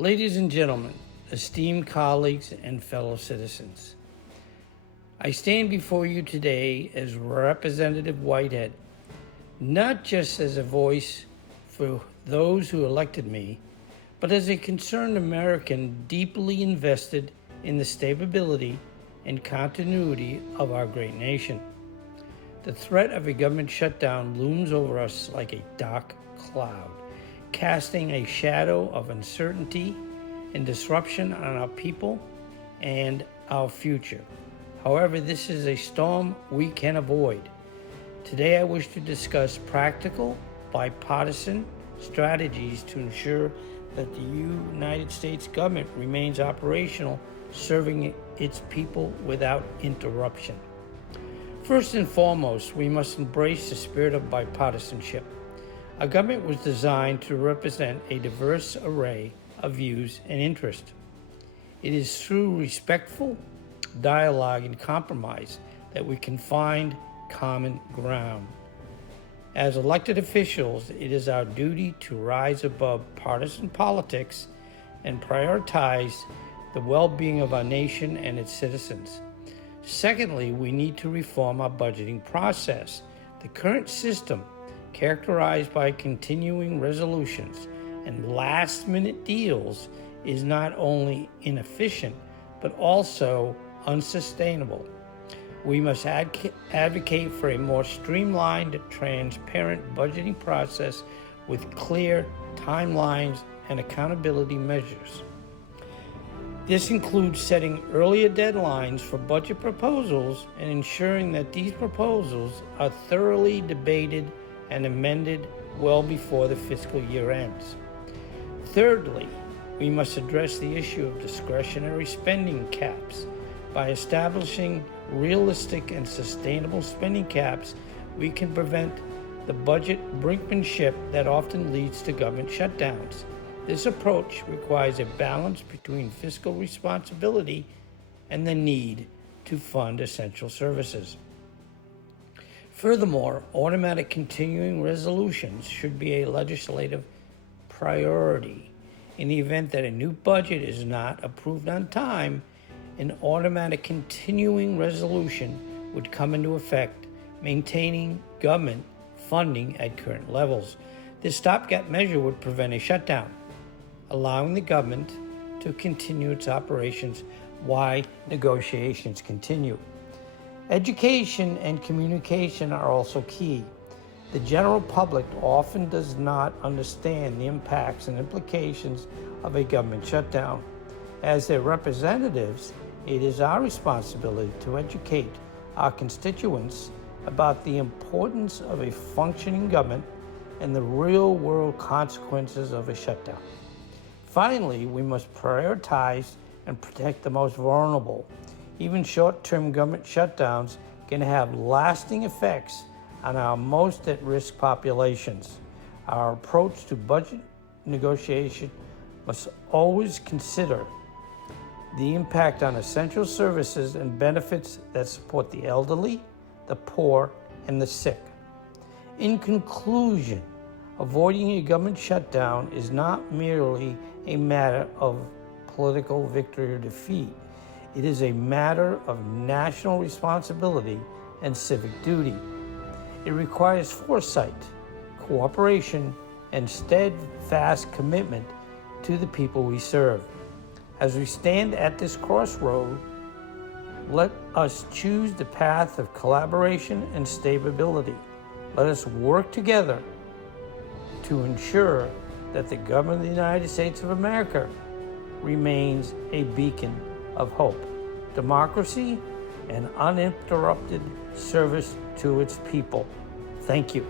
Ladies and gentlemen, esteemed colleagues and fellow citizens, I stand before you today as Representative Whitehead, not just as a voice for those who elected me, but as a concerned American deeply invested in the stability and continuity of our great nation. The threat of a government shutdown looms over us like a dark cloud, casting a shadow of uncertainty and disruption on our people and our future. However, this is a storm we can avoid. Today I wish to discuss practical, bipartisan strategies to ensure that the United States government remains operational, serving its people without interruption. First and foremost, we must embrace the spirit of bipartisanship. Our government was designed to represent a diverse array of views and interests. It is through respectful dialogue and compromise that we can find common ground. As elected officials, it is our duty to rise above partisan politics and prioritize the well-being of our nation and its citizens. Secondly, we need to reform our budgeting process. The current system, characterized by continuing resolutions and last-minute deals, is not only inefficient, but also unsustainable. We must advocate for a more streamlined, transparent budgeting process with clear timelines and accountability measures. This includes setting earlier deadlines for budget proposals and ensuring that these proposals are thoroughly debated and amended well before the fiscal year ends. Thirdly, we must address the issue of discretionary spending caps. By establishing realistic and sustainable spending caps, we can prevent the budget brinkmanship that often leads to government shutdowns. This approach requires a balance between fiscal responsibility and the need to fund essential services. Furthermore, automatic continuing resolutions should be a legislative priority. In the event that a new budget is not approved on time, an automatic continuing resolution would come into effect, maintaining government funding at current levels. This stopgap measure would prevent a shutdown, allowing the government to continue its operations while negotiations continue. Education and communication are also key. The general public often does not understand the impacts and implications of a government shutdown. As their representatives, it is our responsibility to educate our constituents about the importance of a functioning government and the real-world consequences of a shutdown. Finally, we must prioritize and protect the most vulnerable. Even short-term government shutdowns can have lasting effects on our most at-risk populations. Our approach to budget negotiation must always consider the impact on essential services and benefits that support the elderly, the poor, and the sick. In conclusion, avoiding a government shutdown is not merely a matter of political victory or defeat. It is a matter of national responsibility and civic duty. It requires foresight, cooperation, and steadfast commitment to the people we serve. As we stand at this crossroad, let us choose the path of collaboration and stability. Let us work together to ensure that the government of the United States of America remains a beacon of hope, democracy, and uninterrupted service to its people. Thank you.